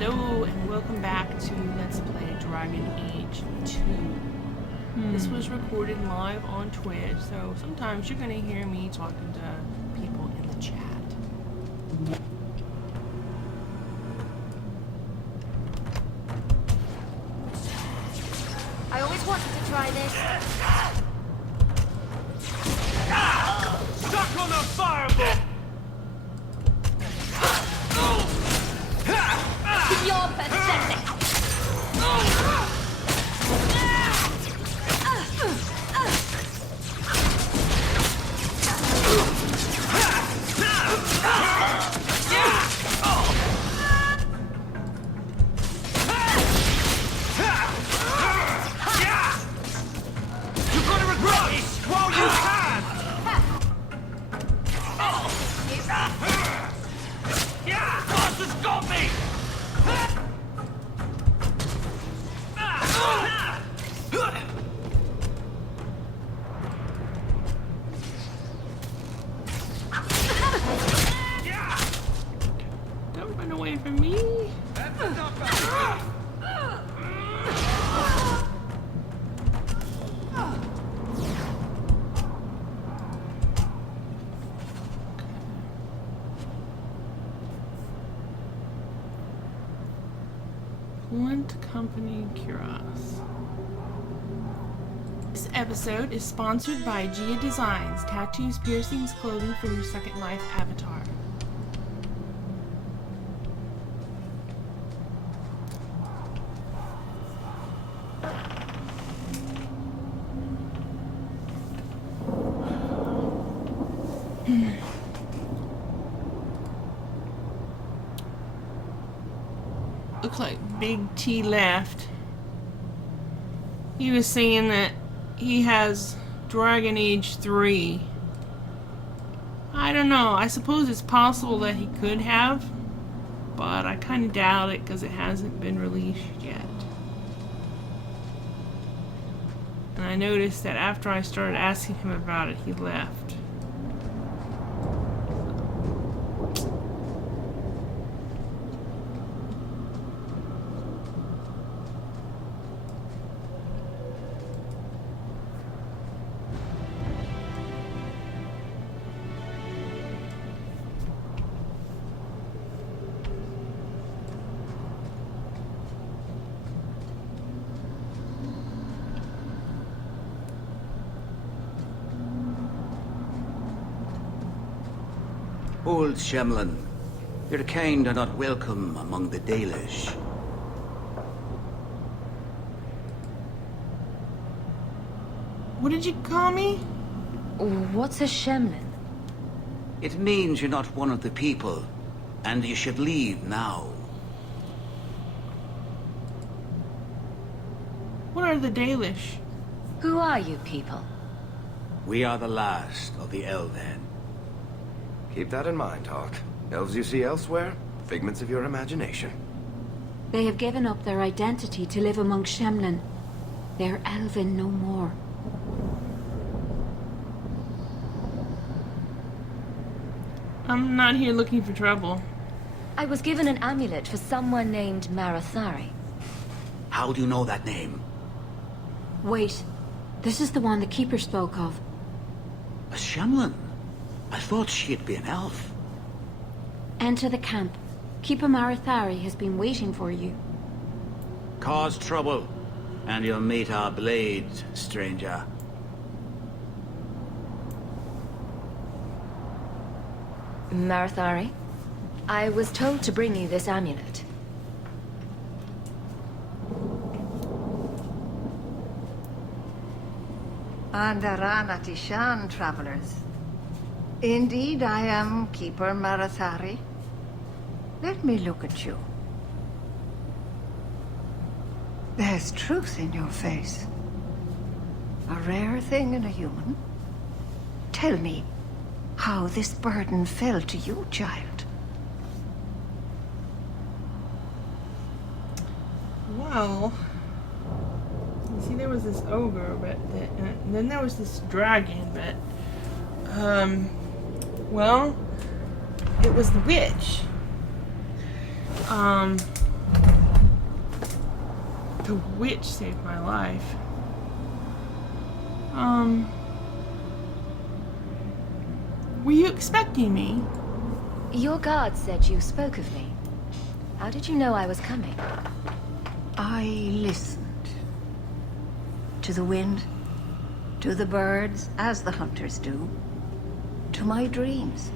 Hello and welcome back to Let's Play Dragon Age 2. This was recorded live on Twitch, so sometimes you're going to hear me talking to people in the chat. I always wanted to try this. Stuck on the fireball! You're pathetic. You're gonna regret this while you can! Boss has got me! Don't run away from me. That's enough! Flint Company Cuirass. This episode is sponsored by Gia Designs, tattoos, piercings, clothing for your Second Life avatar. Looks like Big T left. He was saying that he has Dragon Age 3. I don't know. I suppose it's possible that he could have, but I kind of doubt it because it hasn't been released yet. And I noticed that after I started asking him about it, he left. Old Shemlin, your kind are not welcome among the Dalish. What did you call me? What's a Shemlin? It means you're not one of the people, and you should leave now. What are the Dalish? Who are you people? We are the last of the Elven. Keep that in mind, Hawk. Elves you see elsewhere, figments of your imagination. They have given up their identity to live among Shemlin. They are Elven no more. I'm not here looking for trouble. I was given an amulet for someone named Marathari. How do you know that name? Wait, this is the one the Keeper spoke of. A Shemlin? I thought she'd be an elf. Enter the camp. Keeper Marathari has been waiting for you. Cause trouble, and you'll meet our blade, stranger. Marathari? I was told to bring you this amulet. Andarana Tishan, travelers. Indeed, I am Keeper Marathari. Let me look at you. There's truth in your face. A rare thing in a human. Tell me how this burden fell to you, child. Well, you see, there was this ogre, but and then there was this dragon, but well, it was the witch. The witch saved my life. Were you expecting me? Your guard said you spoke of me. How did you know I was coming? I listened. To the wind, to the birds, as the hunters do. To my dreams.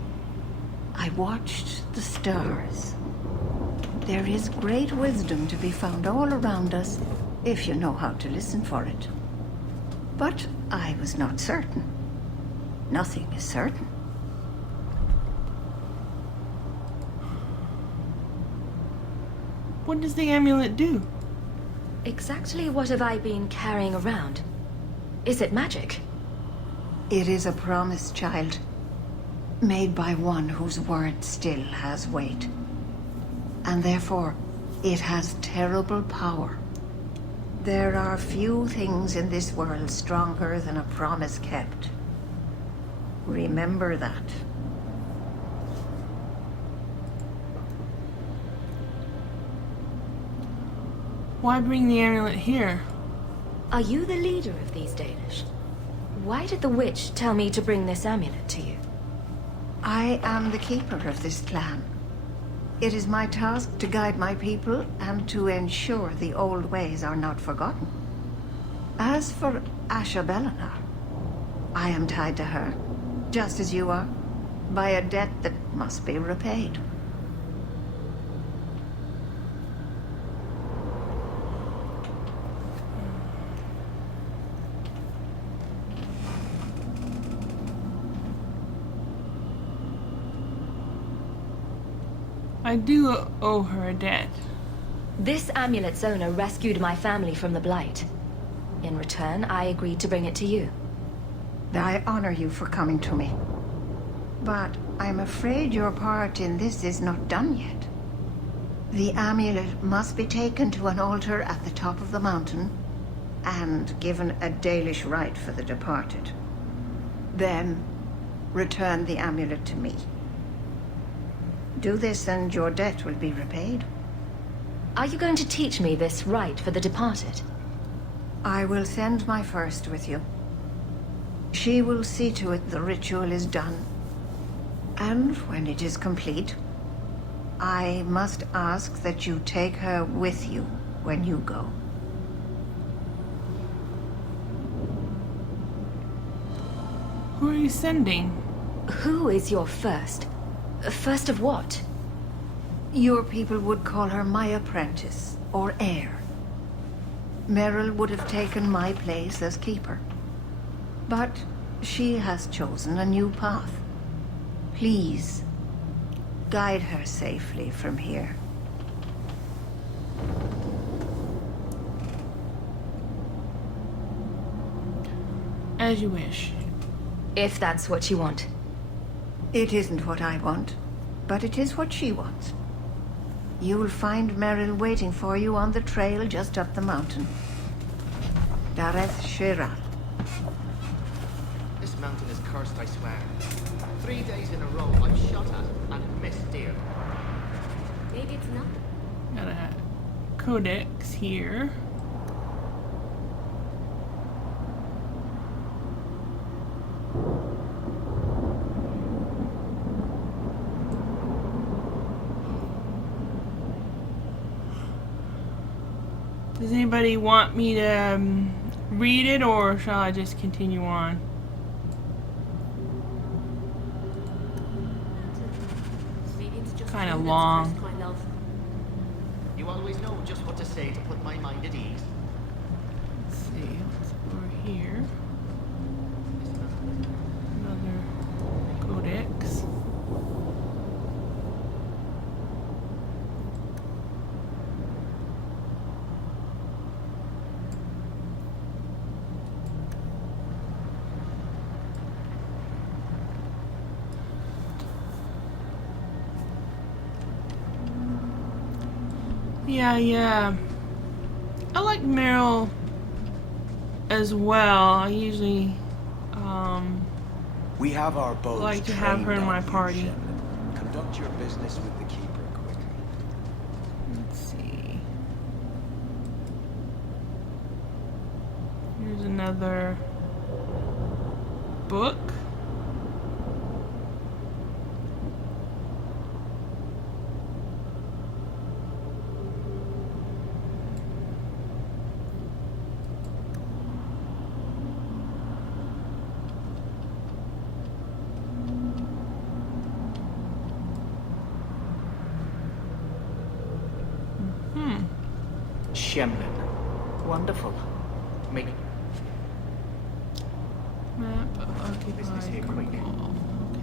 I watched the stars. There is great wisdom to be found all around us, if you know how to listen for it. But I was not certain. Nothing is certain. What does the amulet do? Exactly what have I been carrying around? Is it magic? It is a promise, child. Made by one whose word still has weight. And therefore, it has terrible power. There are few things in this world stronger than a promise kept. Remember that. Why bring the amulet here? Are you the leader of these Danish? Why did the witch tell me to bring this amulet to you? I am the keeper of this clan. It is my task to guide my people and to ensure the old ways are not forgotten. As for Asha Bellinar, I am tied to her, just as you are, by a debt that must be repaid. I do owe her a debt. This amulet's owner rescued my family from the Blight. In return, I agreed to bring it to you. I honor you for coming to me. But I'm afraid your part in this is not done yet. The amulet must be taken to an altar at the top of the mountain and given a Dalish rite for the departed. Then, return the amulet to me. Do this and your debt will be repaid. Are you going to teach me this rite for the departed? I will send my first with you. She will see to it the ritual is done. And when it is complete, I must ask that you take her with you when you go. Who are you sending? Who is your first? First of what? Your people would call her my apprentice, or heir. Meryl would have taken my place as keeper. But she has chosen a new path. Please, guide her safely from here. As you wish. If that's what you want. It isn't what I want, but it is what she wants. You'll find Meryl waiting for you on the trail just up the mountain. Dareth Shiral. This mountain is cursed, I swear. 3 days in a row I've shot at and missed deer. Maybe it's not. Got a codex here. Does anybody want me to read it, or shall I just continue on? Kind of long. You always know just what to say to put my mind at ease. Let's see. Let's go over here. Another codex. Yeah. I like Meryl as well. I usually We have our bows like to have her in trained my on you, party. Shemlin. Conduct your business with the Keeper quickly. Let's see. another book. Shemlin. Wonderful. Make Map of business here occupied quick. wall. Okay.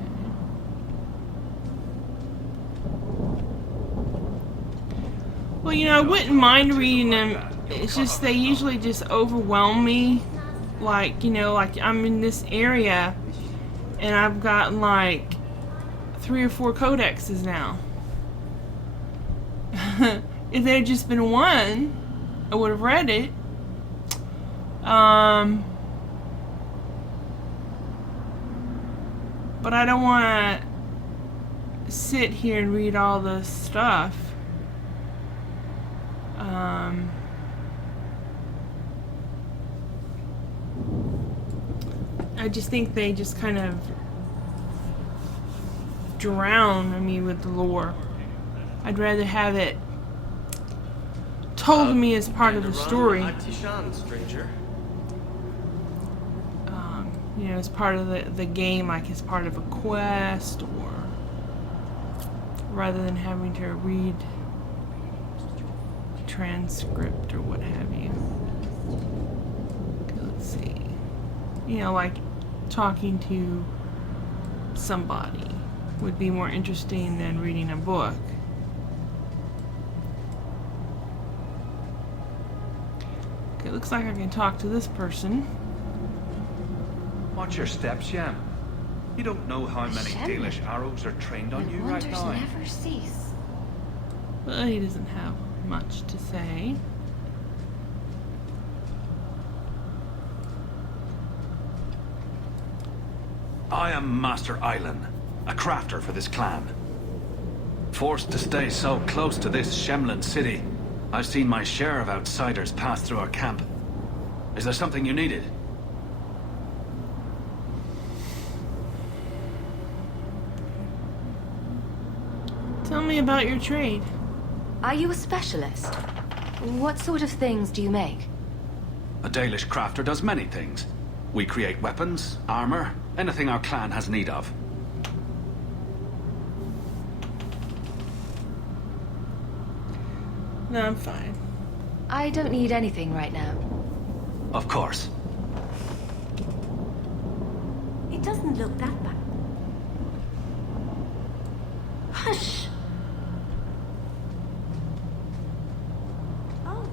Well, you know, I wouldn't mind reading them. It's just they usually just overwhelm me. Like, you know, like I'm in this area and I've gotten like 3 or 4 codexes now. If there had just been one, I would have read it. But I don't want to sit here and read all this stuff. I just think they just kind of drown me with the lore. I'd rather have it told to me as part of the story. Stranger. You know, as part of the game, like as part of a quest, or rather than having to read a transcript or what have you. Okay, let's see. You know, like talking to somebody would be more interesting than reading a book. Okay, looks like I can talk to this person. Watch your steps, Shem. You don't know how many Shem? Dalish arrows are trained on The you right wonders now. never cease. Well, he doesn't have much to say. I am Master Islan, a crafter for this clan. Forced to stay so close to this Shemlin city, I've seen my share of outsiders pass through our camp. Is there something you needed? Tell me about your trade. Are you a specialist? What sort of things do you make? A Dalish crafter does many things. We create weapons, armor, anything our clan has need of. No, I'm fine. I don't need anything right now. Of course. It doesn't look that bad. Hush! Oh.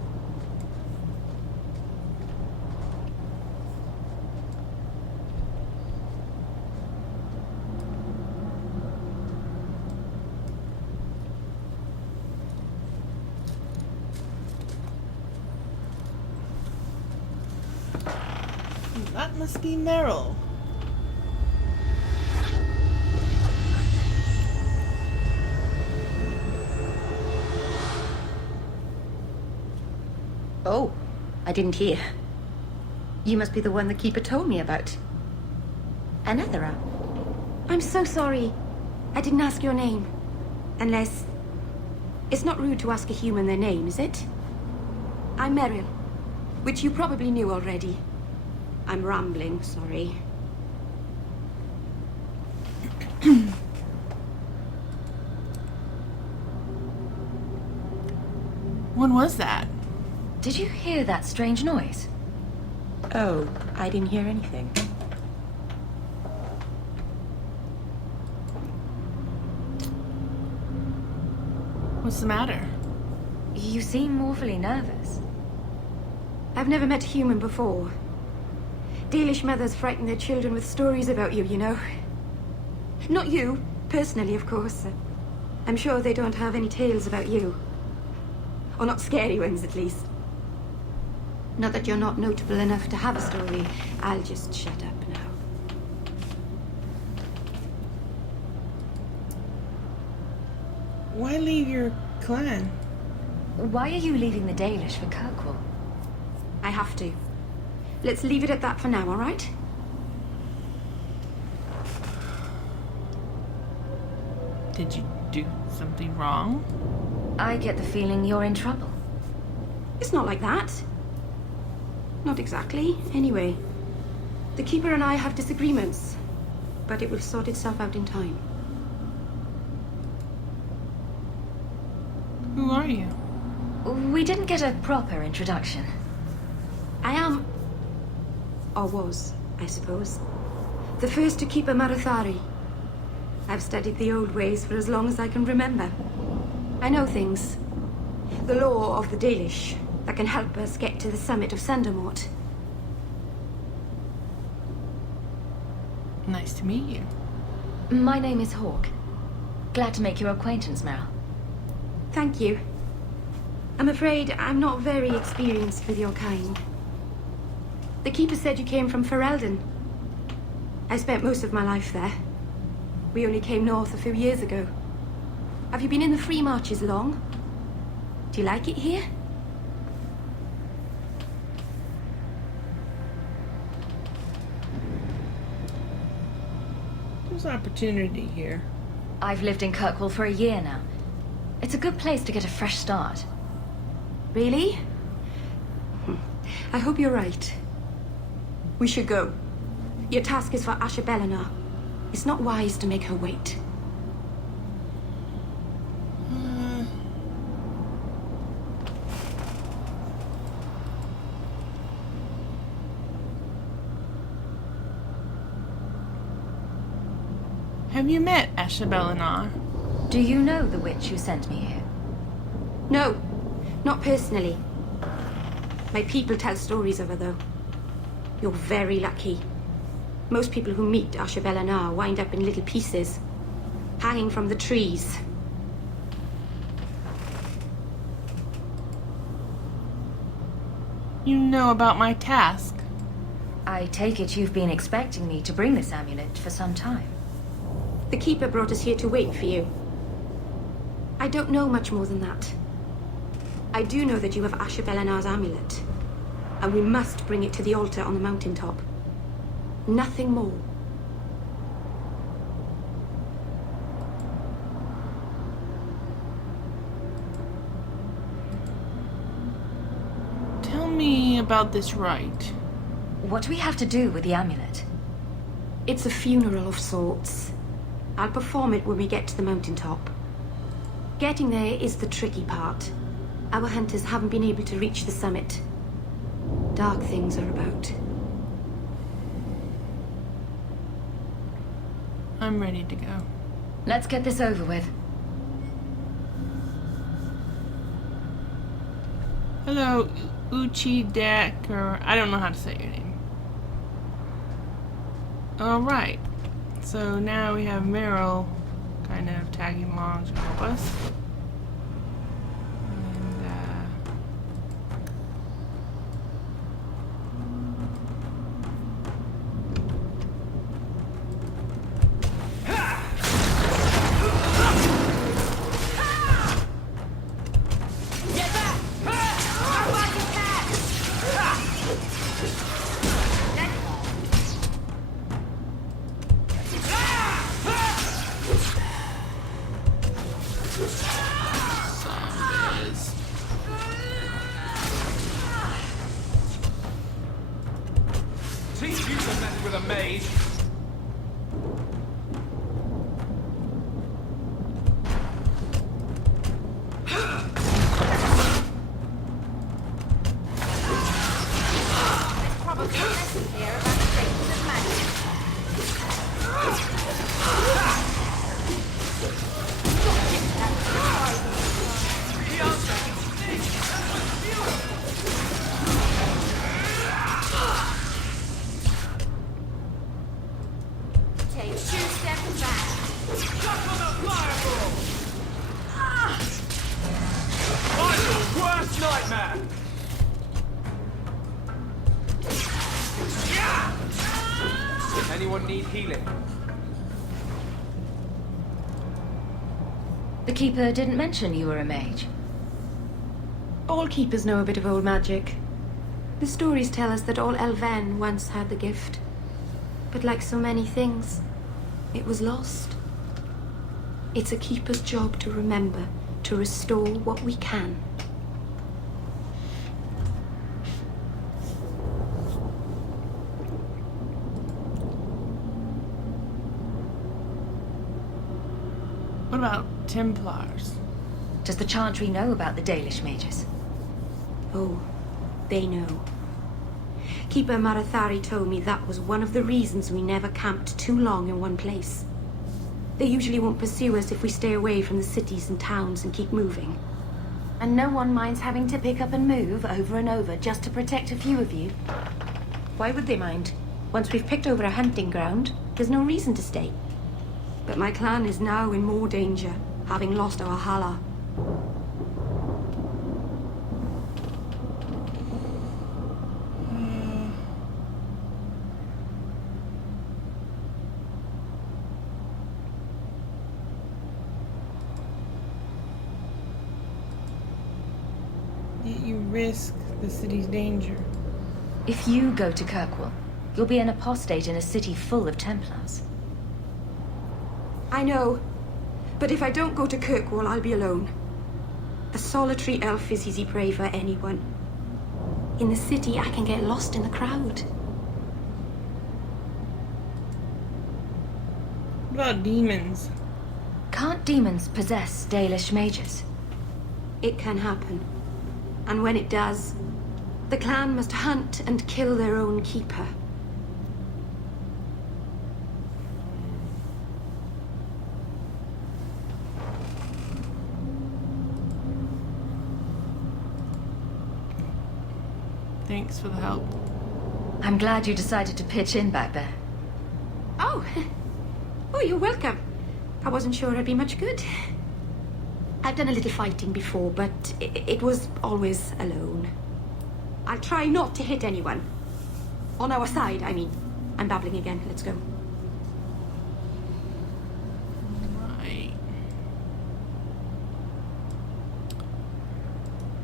That must be Meryl. Oh, I didn't hear. You must be the one the Keeper told me about. Anethera. I'm so sorry. I didn't ask your name. Unless... It's not rude to ask a human their name, is it? I'm Meryl, which you probably knew already. I'm rambling, sorry. What was that? Did you hear that strange noise? Oh, I didn't hear anything. What's the matter? You seem awfully nervous. I've never met a human before. Dalish mothers frighten their children with stories about you, you know. Not you, personally, of course. I'm sure they don't have any tales about you. Or not scary ones, at least. Not that you're not notable enough to have a story. I'll just shut up now. Why leave your clan? Why are you leaving the Dalish for Kirkwall? I have to. Let's leave it at that for now, all right? Did you do something wrong? I get the feeling you're in trouble. It's not like that. Not exactly, anyway. The Keeper and I have disagreements, but it will sort itself out in time. Who are you? We didn't get a proper introduction. I am... or was, I suppose. The first to keep a Marathari. I've studied the old ways for as long as I can remember. I know things. The law of the Dalish that can help us get to the summit of Sundermort. Nice to meet you. My name is Hawke. Glad to make your acquaintance, Meryl. Thank you. I'm afraid I'm not very experienced with your kind. The Keeper said you came from Ferelden. I spent most of my life there. We only came north a few years ago. Have you been in the Free Marches long? Do you like it here? There's opportunity here. I've lived in Kirkwall for a year now. It's a good place to get a fresh start. Really? I hope you're right. We should go. Your task is for Asha Bellinar. It's not wise to make her wait. Have you met Asha Bellinar? Do you know the witch who sent me here? No, not personally. My people tell stories of her, though. You're very lucky. Most people who meet Asha Bellinar wind up in little pieces, hanging from the trees. You know about my task. I take it you've been expecting me to bring this amulet for some time. The Keeper brought us here to wait for you. I don't know much more than that. I do know that you have Asha Bellinar's amulet, and we must bring it to the altar on the mountaintop. Nothing more. Tell me about this rite. What do we have to do with the amulet? It's a funeral of sorts. I'll perform it when we get to the mountaintop. Getting there is the tricky part. Our hunters haven't been able to reach the summit. Dark things are about. I'm ready to go. Let's get this over with. Hello, Uchi Deck, or I don't know how to say your name. Alright, so now we have Meryl kind of tagging along to help us. Teach you to mess with a mage. Anyone need healing? The Keeper didn't mention you were a mage. All Keepers know a bit of old magic. The stories tell us that all Elven once had the gift. But like so many things, it was lost. It's a keeper's job to remember, to restore what we can. What about Templars? Does the Chantry know about the Dalish mages? Oh, they know. Keeper Marathari told me that was one of the reasons we never camped too long in one place. They usually won't pursue us if we stay away from the cities and towns and keep moving. And no one minds having to pick up and move over and over just to protect a few of you. Why would they mind? Once we've picked over a hunting ground, there's no reason to stay. But my clan is now in more danger, having lost our Hala. Yet you risk the city's danger. If you go to Kirkwall, you'll be an apostate in a city full of Templars. I know. But if I don't go to Kirkwall, I'll be alone. A solitary elf is easy prey for anyone. In the city, I can get lost in the crowd. What about demons? Can't demons possess Dalish mages? It can happen. And when it does, the clan must hunt and kill their own keeper. Thanks for the help. I'm glad you decided to pitch in back there. Oh! Oh, you're welcome. I wasn't sure I'd be much good. I've done a little fighting before, but it was always alone. I'll try not to hit anyone. On our side, I mean. I'm babbling again. Let's go. Right.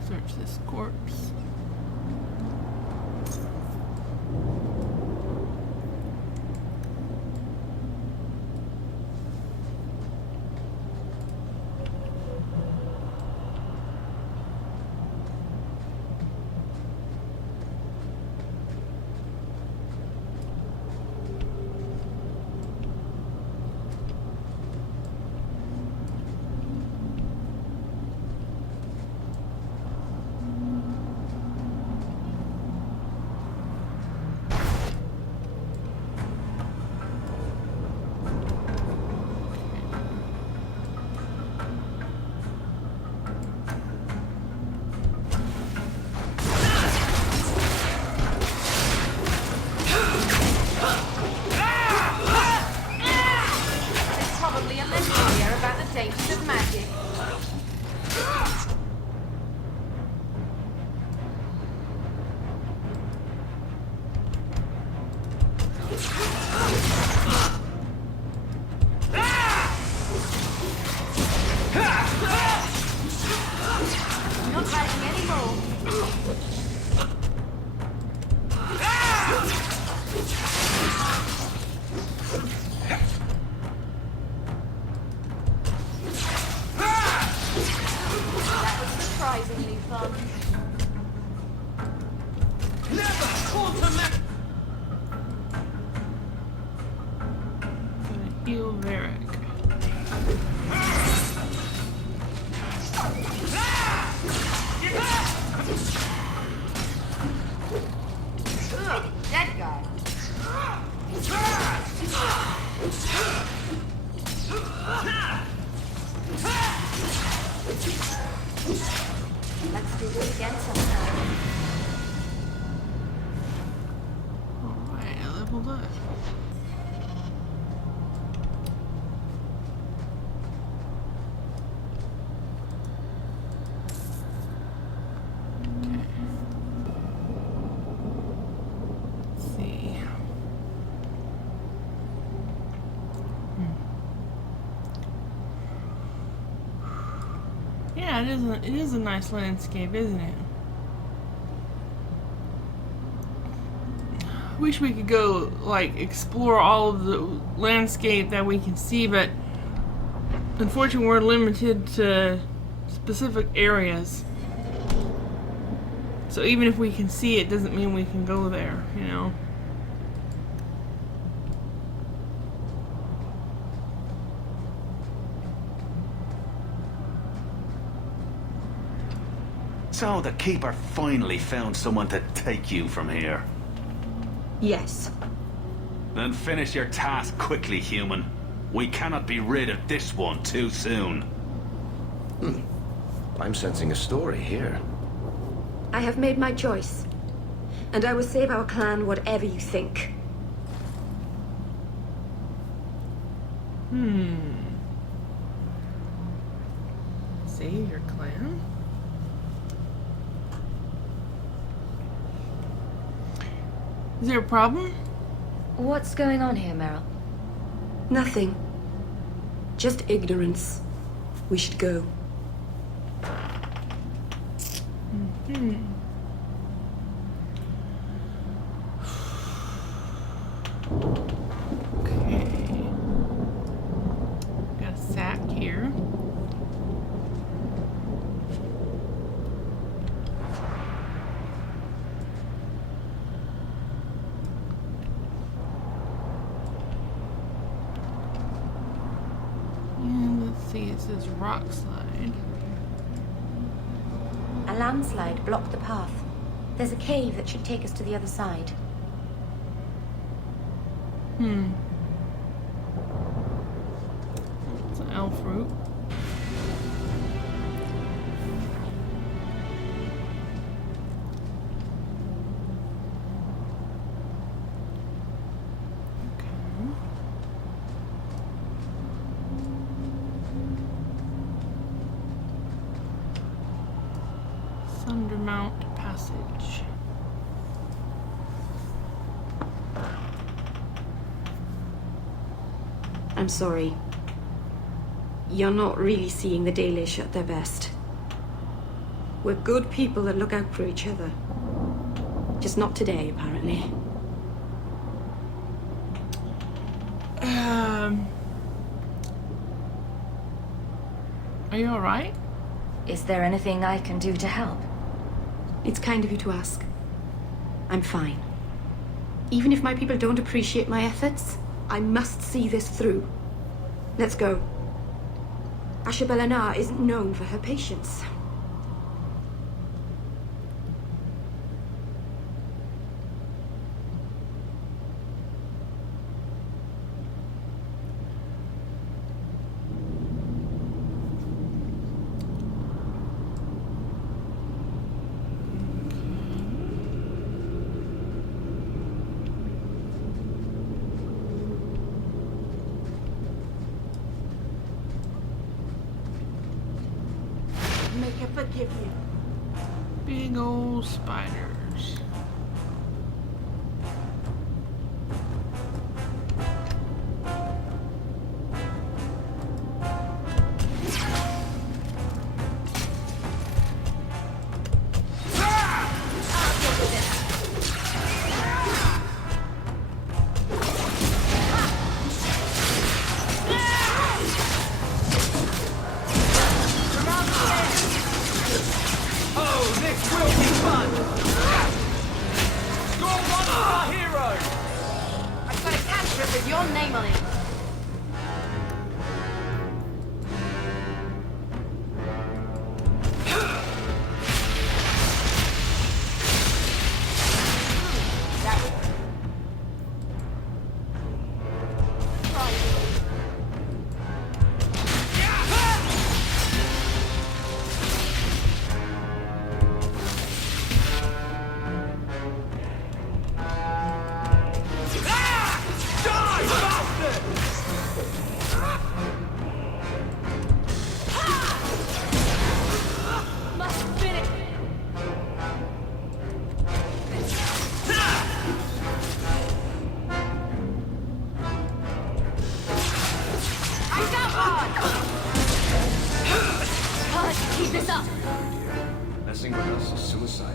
Search this corpse. Surprisingly fun. Gonna heal Varric. That guy. Let's do this again sometime. Alright, I leveled up. Okay. Let's see. Yeah, it is a nice landscape, isn't it? wish we could go, like, explore all of the landscape that we can see, but unfortunately we're limited to specific areas. So even if we can see it, doesn't mean we can go there, you know? So the Keeper finally found someone to take you from here. Yes. Then finish your task quickly, human. We cannot be rid of this one too soon. I'm sensing a story here. I have made my choice. And I will save our clan whatever you think. Save your clan? Is there a problem? What's going on here, Meryl? Nothing. Just ignorance. We should go. Okay. Got a sack here. And let's see, it says rock slide. A landslide blocked the path. There's a cave that should take us to the other side. It's an elf root. Thundermount Passage. I'm sorry. You're not really seeing the Dalish at their best. We're good people that look out for each other. Just not today, apparently. Are you alright? Is there anything I can do to help? It's kind of you to ask. I'm fine. Even if my people don't appreciate my efforts, I must see this through. Let's go. Asha Belenar isn't known for her patience. Make her forgive you. Big old spiders. Oh, this will be fun! Score one for our hero! I've got a cantrip with your name on it. Keep this up! Messing with us is suicidal.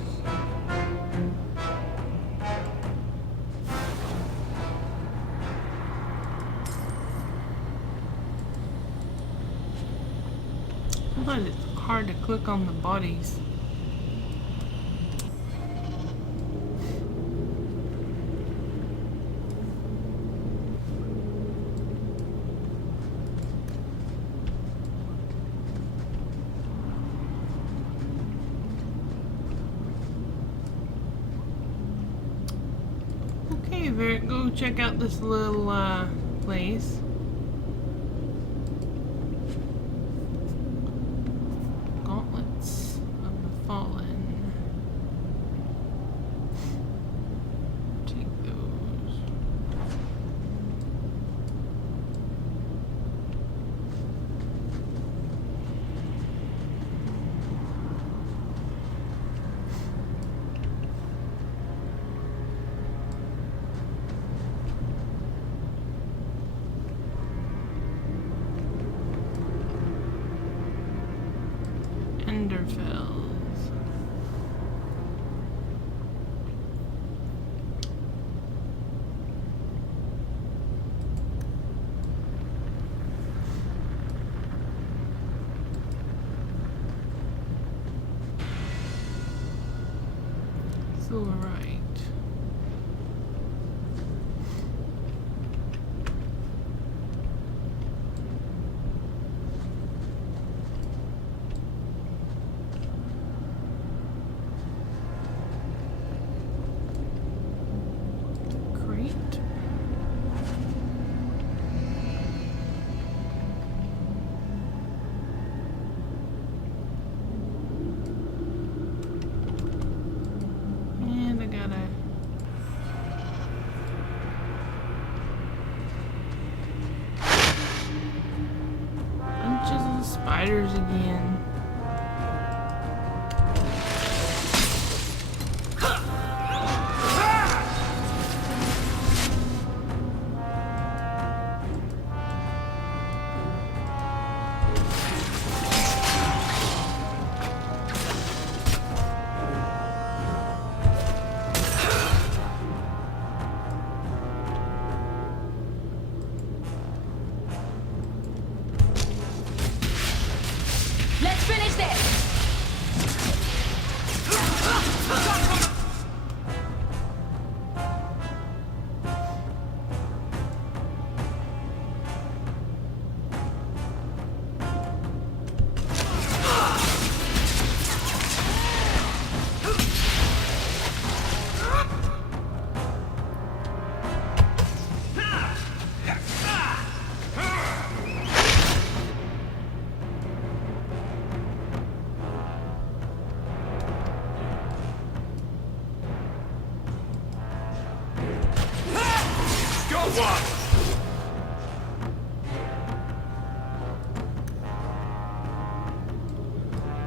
Sometimes it's hard to click on the bodies. Okay, go check out this little place. Gauntlets of the Fallen. Take those. Enderfells. Silverite. Great. And I gotta bunches of spiders again. Let's finish this!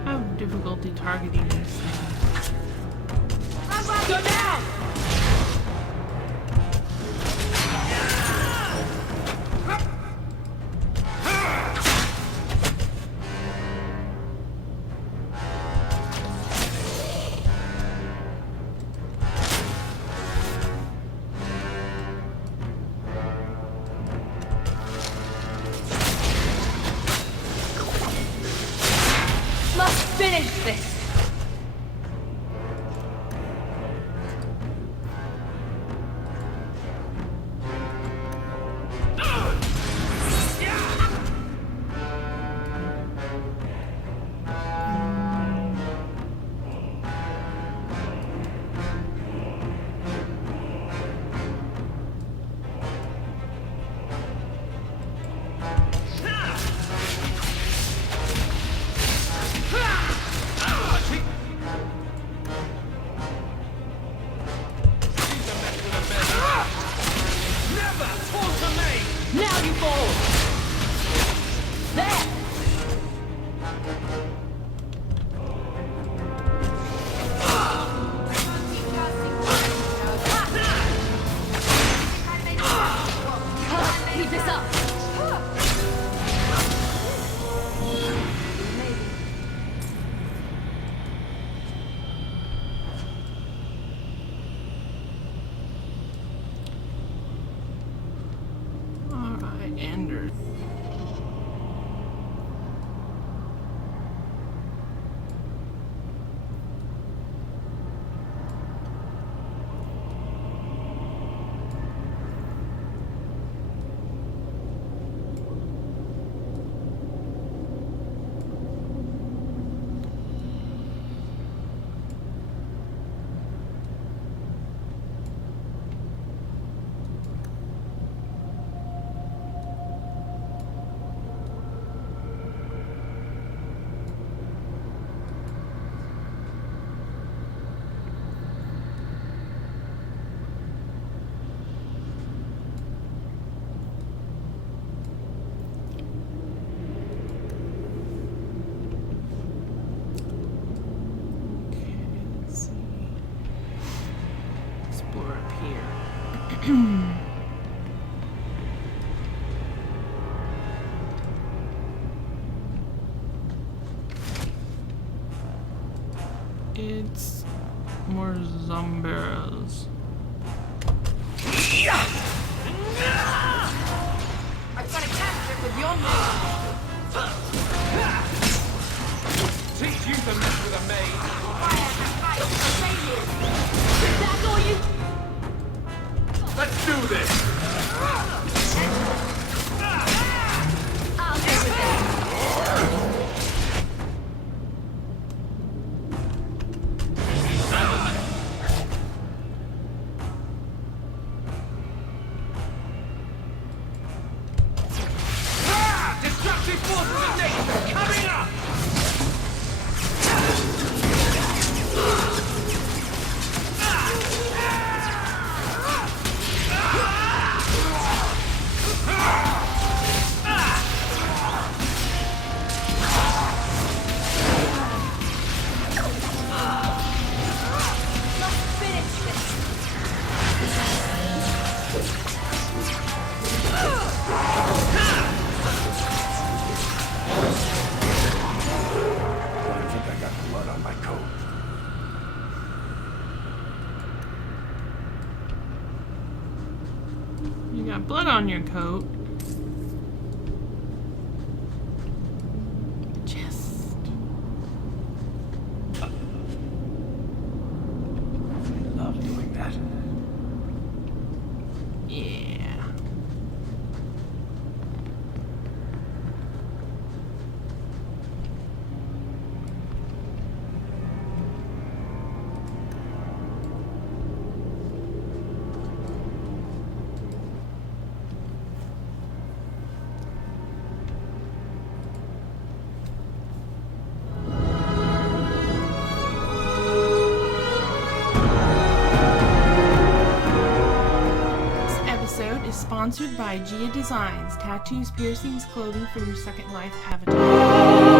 I have difficulty targeting these things. Go down! Must finish this! It's more zombies. I've got a capture with your name. Teach you to mess with a maid. That's all you... Let's do this. I'll do with this. Destructive forces of nature coming up. I think I got blood on my coat. You got blood on your coat. Chest. I love doing that. Yeah. Sponsored by Gia Designs, tattoos, piercings, clothing for your Second Life avatar.